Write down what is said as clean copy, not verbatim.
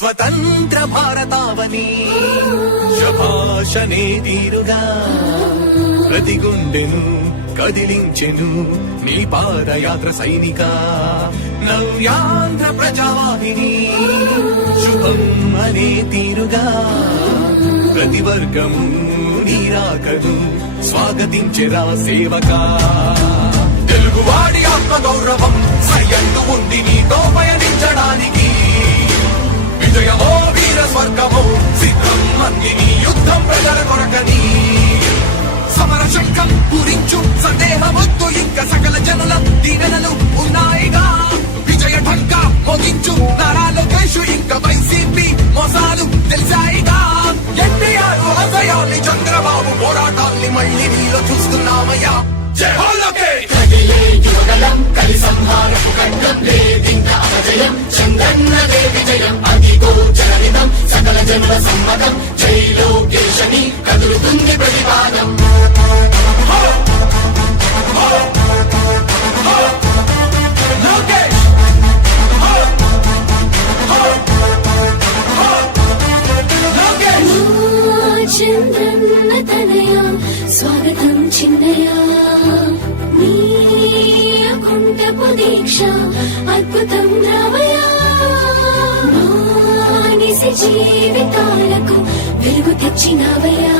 స్వతంత్ర భారతావని శభాషనే తీరుగా ప్రతి గుండెను కదిలించెను నీ పాదయాత్ర సైనిక నవ్యాంధ్ర ప్రజావాహిని శుభం అనే తీరుగా ప్రతి వర్గము నీరాకను స్వాగతించెరా సేవకా తెలుగువాడి ఆత్మ గౌరవం సయ్యంటూ ఉంది నీతో పయనించడానికి విజయమో వీర స్వర్గమో సిద్ధం అందిని యుద్ధం ప్రజల కొరకని సమర శంఖం పూరించు సందేహమొద్దు ఇంకా సకల జనుల దీవెనలు ఉన్నాయిగా విజయ ఢంక మోగించు నారా లోకేష్ ఇంకా వైసీపీ మోసాలు తెలిసాయిగా ఎన్టీఆర్ ఆశయాల్ని చంద్రబాబు పోరాటాల్ని మళ్ళీ నీలో చూస్తున్నామయ్యా జై హో లోకేష్ కలి సంహారపు ఖండం లేదింక అజయం చంద్రన్నదే విజయం అదిగో జననితం సకల జనుల సమ్మతం జై లోకేశని కదులుతుంది ప్రతిపాదం చంద్రన్న తనయ స్వాగతం చిన్నయ కుంటపు దీక్ష అద్భుతం రావయా మానిసి జీవితాలకు వెలుగు తెచ్చినవయా